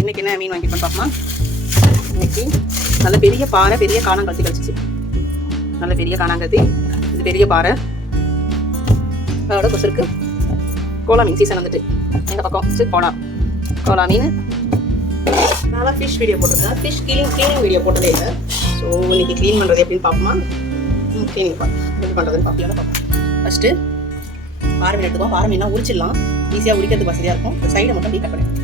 இன்னைக்கு என்ன மீன் வாங்கிட்டு பார்ப்போமா. இன்னைக்கு நல்ல பெரிய பாறை, பெரிய காணாங்கழுத்தி கழிச்சிச்சு. நல்ல பெரிய காணாங்கழுத்தி, இது பெரிய பாறை. அதோட கொசுருக்கு கோலா மீன் சீசன் வந்துட்டு எங்கள் பக்கம் கோலா மீன். நல்லா ஃபிஷ் வீடியோ போட்டிருந்தேன். ஃபிஷ் கிளீனிங் வீடியோ போட்டதே இல்லை. ஸோ இன்னைக்கு க்ளீன் பண்ணுறது எப்படின்னு பார்ப்போமா. க்ளீனிங் எப்படி பண்ணுறதுன்னு பார்ப்போம். ஃபஸ்ட்டு பாறை மீன் எடுத்துக்கோம். பாறை மீனாக உரிச்சிடலாம், ஈஸியாக உரிக்கிறதுக்கு வசதியாக இருக்கும். சைடை மட்டும் கட் பண்ணிடுவோம்.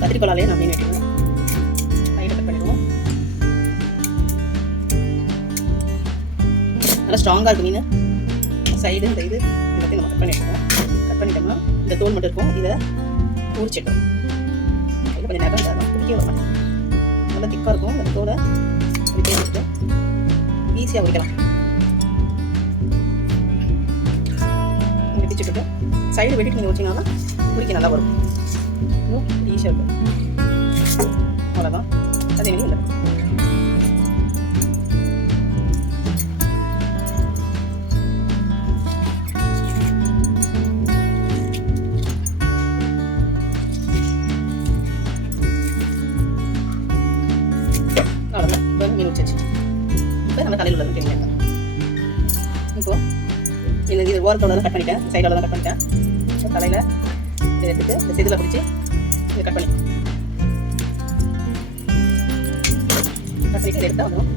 கத்திரிக்கோளாலே நான் மீன் வெட்டிடுவோம். சைடை கட் பண்ணிடுவோம். நல்லா ஸ்ட்ராங்காக இருக்கும் மீன். சைடு இந்த இது எல்லாத்தையும் நம்ம கட் பண்ணி எடுத்துக்கோம். கட் பண்ணிட்டோம்னா இந்த தோல் மட்டும் இருக்கும். இதை உரிச்சிட்டோம். இதில் கொஞ்சம் நேரம் தரலாம், குடிக்க வர மாட்டேன். நல்லா திக்காக இருக்கும். அந்த தோலை அப்படி தேய்ச்சிட்டு ஈஸியாக உரிக்கலாம். பிச்சுட்டு சைடு வெட்டிட்டு நீங்கள் வச்சிங்கன்னா உரிக்க நல்லா வரும். ஈஸியாக இருக்கும். அவ்வளோதான். அதே மாதிரி இல்லை. அவ்வளோதான். மீன் வச்சாச்சு. இப்போ நம்ம தலையில் உள்ளது தெரியும். இப்போ இது ஓரத்தோட கட் பண்ணிட்டேன், சைடோட தான் கட் பண்ணிட்டேன். ஸோ தலையில் இதை எடுத்துட்டு இந்த செதில் பிடிச்சி இதை கட் பண்ணிட்டு இதை எடுத்தால் வந்துடும்.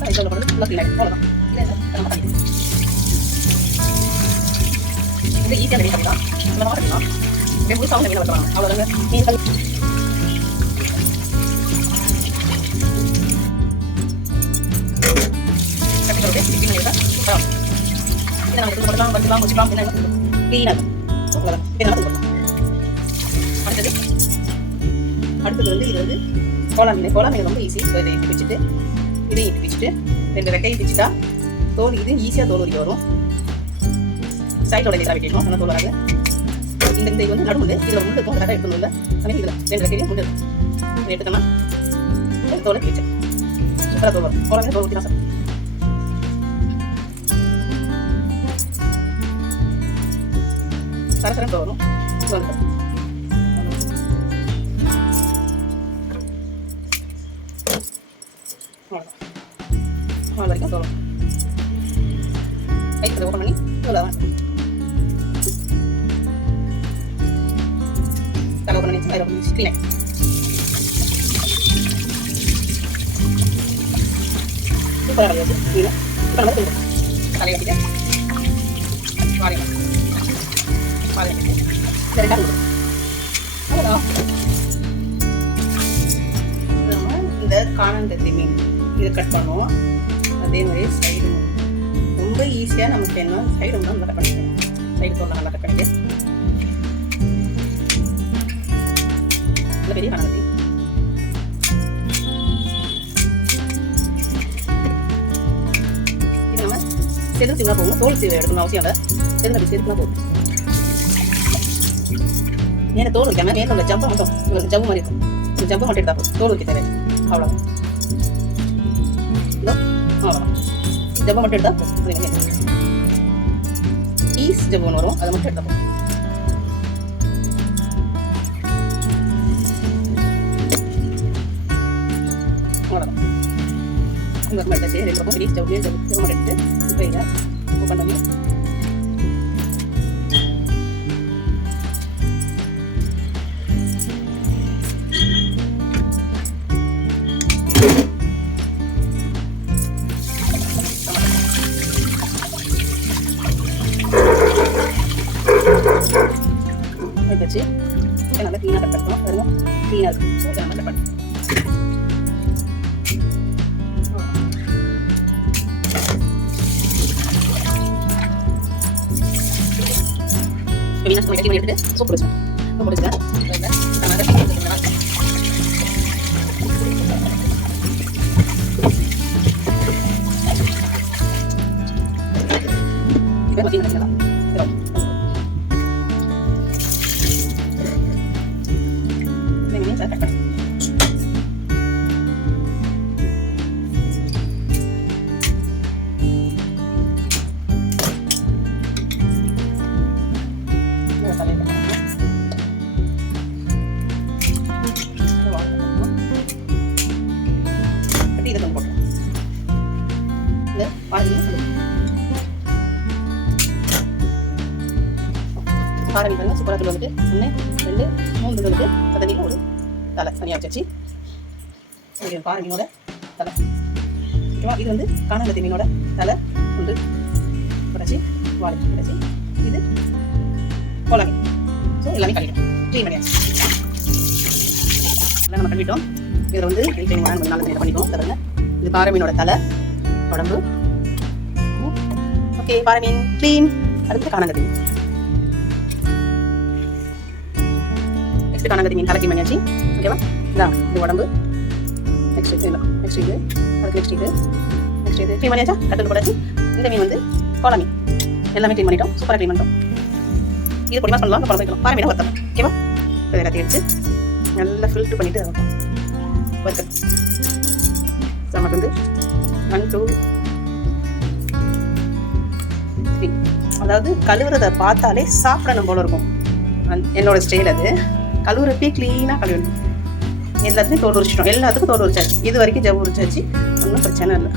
சைடோட போட்டு ஃபுல்லாக க்ளீன் ஆகிடும். அவ்வளோதான். இதை நம்ம பண்ணிக்கலாம். இது ஈஸியாக ரெடி பண்ணிடலாம். நம்ம பண்ணிக்கலாம். புதுசாகவும் மீன் வெட்டலாம். அவ்வளோதாங்க. மீன்கள் அடுத்தது வந்து இது வந்து கோலா மீன். கோலா மீன் ரொம்ப ஈஸி. இதை இட்டு வச்சுட்டு இதையும் இட்டு வச்சுட்டு 2 ரெக்கையும் பிச்சுட்டா தோல் இது ஈஸியாக தோல் உரிக்க வரும். சைடோட இதாக வெட்டிடணும். ஆனால் தோல் வராது. இந்த இது வந்து நடுவில் இதில் முள்ளு இருக்கும். கரெக்டாக எடுக்கணும். இல்லை அதே இதில் 2 ரெக்கையும் முள்ளு இருக்கும். இதை எடுத்தோம்னா தோலை பிடிச்சேன். சூப்பராக தோல் வரும். கோலா மீன் தோல் ஊற்றி தான் சார். சரசரம் வரும். அவ்வளோ வரைக்கும் தோணும். கைத்தில் ஓப்பன் பண்ணி இவ்வளோ தலை ஓப்பன் பண்ணி அதில் ஓப்பன் க்ளீன் சூப்பராக கிடையாது மீன். இப்போ நம்ம தூண்டும் தலையை வச்சுட்டு வாழைங்க இந்த காணாங்கத்தி மீன் இதை கட் பண்ணுவோம். அதே மாதிரி சைடு ரொம்ப ஈஸியாக நமக்கு என்ன சைடு வந்து நல்லா கட் பண்ணிக்கணும். சைடு தோல் நல்லா கட் பண்ணிட்டு நல்ல பெரிய காணாங்கத்தி இது நம்ம செது சின்ன போகும். தோல் எடுக்கணும் அவசியம் இல்லை. செது அப்படி செதுக்குனா போகும். ஏன்னா தோல் வைக்காம மேலே உள்ள ஜம்பை மட்டும் உங்களுக்கு ஜவ்வு மாதிரி இருக்கும். இந்த ஜம்பை மட்டும் எடுத்தா போதும். தோல் வைக்க தேவை. அவ்வளோதான். அவ்வளோதான். ஜம்பை மட்டும் எடுத்தா போதும். பீஸ் ஜவ்வு ஒன்று வரும். அதை மட்டும் எடுத்தா போதும். அவ்வளோதான். உங்களுக்கு மட்டும் சரி 2 பக்கம் பீஸ் ஜவ்வு மட்டும் எடுத்து இப்போ இதை ஓப்பன் பண்ணி வச்சு நல்லா க்ளீனாக கட் பண்ணணும். பாருங்க க்ளீனாக இருக்கும். ஸோ நம்ம கட் பண்ணணும். மீனாக கட்டி எடுத்துட்டு சூப் பிடிச்சேன். சூப் பிடிச்சேன். இப்போ பார்த்தீங்கன்னா பாறை மீன் பாருங்க சூப்பராக வந்துட்டு 1 2 3 வந்துட்டு தண்ணியில் ஒரு தலை தனியாக வச்சாச்சு. பாறை மீனோட தலை ஓகேவா. இது வந்து காணாங்கத்தி மீனோட தலை ஒன்று உடச்சி வாழை உடச்சி இது கோலா மீன். ஸோ எல்லாமே கழிக்கிறோம் க்ளீன் பண்ணியாச்சு. எல்லாம் நம்ம கழுவிட்டோம். இதில் வந்து க்ளீன் பண்ணி நல்ல தண்ணி பண்ணிக்குவோம். தரல இது பாறை மீனோட தலை உடம்பு. ஓகே பாறை மீன் க்ளீன். அடுத்து காணாங்கத்தி மீன். நெக்ஸ்ட் காணாங்கத்தி மீன் கலக்கி பண்ணியாச்சு. ஓகேவா. இதான் இது உடம்பு. நெக்ஸ்ட் இது நெக்ஸ்ட் இது அதுக்கு நெக்ஸ்ட் இது க்ளீன் பண்ணியாச்சா. கட்டு போடாச்சு. இந்த மீன் வந்து கோலா மீன். எல்லாமே க்ளீன் பண்ணிட்டோம். சூப்பராக க்ளீன் பண்ணிட்டோம். இது பொடி மாஸ் பண்ணலாம். குழம்பு வைக்கலாம். பாறை மீனை வறுத்தலாம். ஓகேவா. இதை எல்லாத்தையும் எடுத்து நல்லா ஃபில்ட்ரு பண்ணிவிட்டு வறுக்க. நமக்கு வந்து 1 2 3 அதாவது கழுவுறதை பார்த்தாலே சாப்பிடணும் போல இருக்கும். என்னோட ஸ்டைல் அது. கழுவுறப்பே க்ளீனாக கழுவணும். எல்லாத்துலேயும் தோல் உரிச்சிட்டோம். எல்லாத்துக்கும் தோல் உரிச்சாச்சு. இது வரைக்கும் ஜவு உரிச்சாச்சு. ஒன்றும் பிரச்சனை இல்லை.